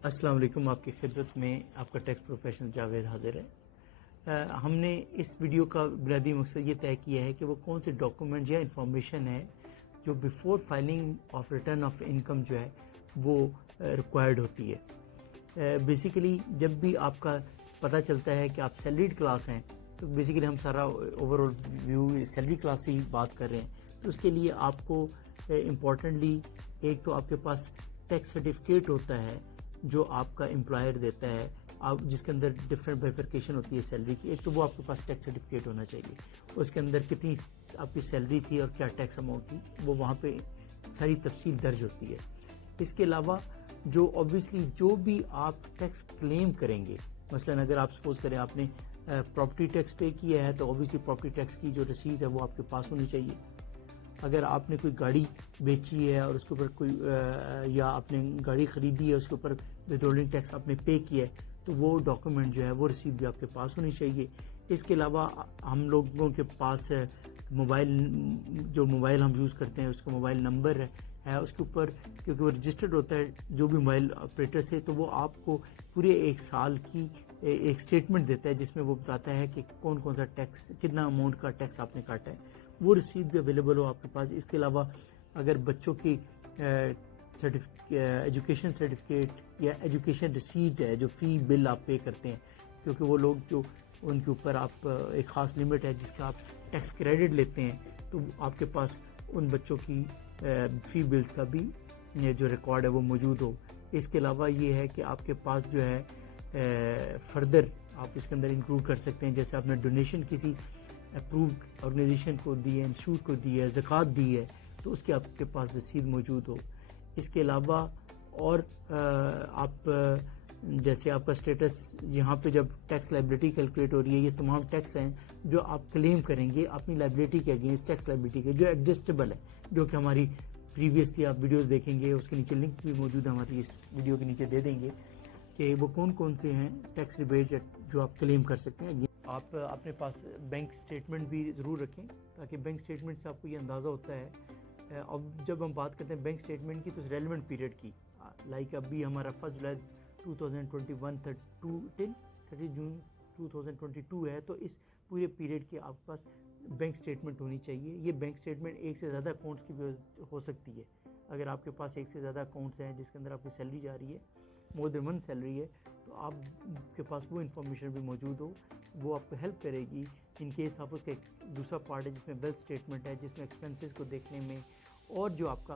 السلام علیکم. آپ کی خدمت میں آپ کا ٹیکس پروفیشنل جاوید حاضر ہے. ہم نے اس ویڈیو کا بنیادی مقصد یہ طے کیا ہے کہ وہ کون سے ڈاکومنٹ یا انفارمیشن ہے جو before filing of return of income جو ہے وہ ریکوائرڈ ہوتی ہے. بیسیکلی جب بھی آپ کا پتہ چلتا ہے کہ آپ سیلریڈ کلاس ہیں تو بیسیکلی ہم سارا overall view salary class سے ہی بات کر رہے ہیں. تو اس کے لیے آپ کو امپورٹنٹلی ایک تو آپ کے پاس ٹیکس سرٹیفکیٹ ہوتا ہے جو آپ کا امپلائر دیتا ہے، آپ جس کے اندر ڈفرینٹ بیفرکیشن ہوتی ہے سیلری کی. ایک تو وہ آپ کے پاس ٹیکس سرٹیفکیٹ ہونا چاہیے، اس کے اندر کتنی آپ کی سیلری تھی اور کیا ٹیکس اماؤنٹ تھی، وہ وہاں پہ ساری تفصیل درج ہوتی ہے. اس کے علاوہ جو آبویسلی جو بھی آپ ٹیکس کلیم کریں گے، مثلا اگر آپ سپوز کریں آپ نے پراپرٹی ٹیکس پے کیا ہے تو آبویسلی پراپرٹی ٹیکس کی جو رسید ہے وہ آپ کے پاس ہونی چاہیے. اگر آپ نے کوئی گاڑی بیچی ہے اور اس کے اوپر کوئی یا آپ نے گاڑی خریدی ہے اس کے اوپر ود ہولڈنگ ٹیکس آپ نے پے کیا ہے تو وہ ڈاکومنٹ جو ہے وہ رسید بھی آپ کے پاس ہونی چاہیے. اس کے علاوہ ہم لوگوں کے پاس موبائل ہم یوز کرتے ہیں اس کا موبائل نمبر ہے اس کے اوپر، کیونکہ وہ رجسٹرڈ ہوتا ہے جو بھی موبائل آپریٹر سے، تو وہ آپ کو پورے ایک سال کی ایک سٹیٹمنٹ دیتا ہے جس میں وہ بتاتا ہے کہ کون کون سا ٹیکس، کتنا اماؤنٹ کا ٹیکس آپ نے کاٹا ہے. وہ رسید بھی اویلیبل ہو آپ کے پاس. اس کے علاوہ اگر بچوں کی ایجوکیشن سرٹیفکیٹ یا ایجوکیشن رسیٹ ہے جو فی بل آپ پے کرتے ہیں، کیونکہ وہ لوگ جو ان کے اوپر آپ ایک خاص لمٹ ہے جس کا آپ ٹیکس کریڈٹ لیتے ہیں، تو آپ کے پاس ان بچوں کی فی بلز کا بھی جو ریکارڈ ہے وہ موجود ہو. اس کے علاوہ یہ ہے کہ آپ کے پاس جو ہے فردر آپ اس کے اندر انکلوڈ کر سکتے ہیں، جیسے آپ نے ڈونیشن کسی اپرووڈ آرگنائزیشن کو دی ہے، انسٹیٹیوٹ کو دی ہے، زکوٰۃ دی ہے، تو اس کے آپ کے پاس رسید موجود ہو. اس کے علاوہ اور آپ جیسے آپ کا سٹیٹس یہاں پہ جب ٹیکس لائبلٹی کیلکولیٹ ہو رہی ہے، یہ تمام ٹیکس ہیں جو آپ کلیم کریں گے اپنی لائبلٹی کے اگینسٹ، ٹیکس لائبلٹی کے جو ایڈجسٹیبل ہے، جو کہ ہماری پریویسلی آپ ویڈیوز دیکھیں گے، اس کے نیچے لنک بھی موجود ہے، ہماری اس ویڈیو کے نیچے دے دیں گے کہ وہ کون کون سے ہیں ٹیکس ریبیٹ جو آپ کلیم کر سکتے ہیں. آپ اپنے پاس بینک سٹیٹمنٹ بھی ضرور رکھیں تاکہ بینک سٹیٹمنٹ سے آپ کو یہ اندازہ ہوتا ہے. اب جب ہم بات کرتے ہیں بینک سٹیٹمنٹ کی تو ریلیونٹ پیریڈ کی، لائک ابھی ہمارا 1 جولائی 2021 30 جون 2022 ہے، تو اس پورے پیریڈ کی آپ کے پاس بینک سٹیٹمنٹ ہونی چاہیے. یہ بینک سٹیٹمنٹ ایک سے زیادہ اکاؤنٹس کی بھی ہو سکتی ہے. اگر آپ کے پاس ایک سے زیادہ اکاؤنٹس ہیں جس کے اندر آپ کی سیلری جا رہی ہے، مور دین ون سیلری ہے، تو آپ کے پاس وہ انفارمیشن بھی موجود ہو، وہ آپ کو ہیلپ کرے گی. ان کیس آپ اس کا ایک دوسرا پارٹ ہے جس میں ویلتھ سٹیٹمنٹ ہے، جس میں ایکسپنسز کو دیکھنے میں، اور جو آپ کا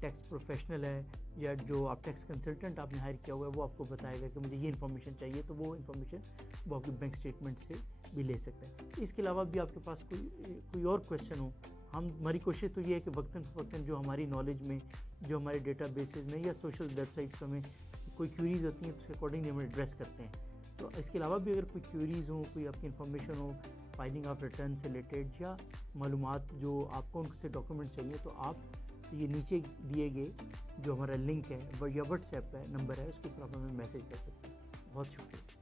ٹیکس پروفیشنل ہے یا جو آپ ٹیکس کنسلٹنٹ آپ نے ہائر کیا ہوا ہے وہ آپ کو بتائے گا کہ مجھے یہ انفارمیشن چاہیے، تو وہ انفارمیشن وہ آپ کی بینک سٹیٹمنٹ سے بھی لے سکتا ہے. اس کے علاوہ بھی آپ کے پاس کوئی اور کویشچن ہو، ہماری کوشش تو یہ ہے کہ وقتاً فوقتاً جو ہماری نالج میں، جو ہمارے ڈیٹا بیسز میں یا سوشل ویب سائٹس میں کوئی کیوریز ہوتی ہیں تو اس کے اکارڈنگلی ہم ایڈریس کرتے ہیں. تو اس کے علاوہ بھی اگر کوئی کیوریز ہوں، کوئی آپ کی information who filing of return سے ریلیٹڈ یا معلومات جو آپ کو ان سے ڈاکومنٹ چاہیے، تو آپ یہ نیچے دیے گئے جو ہمارا لنک ہے یا واٹس ایپ ہے نمبر ہے، اس کے اوپر آپ ہمیں میسج کر سکتے ہیں. بہت شکریہ.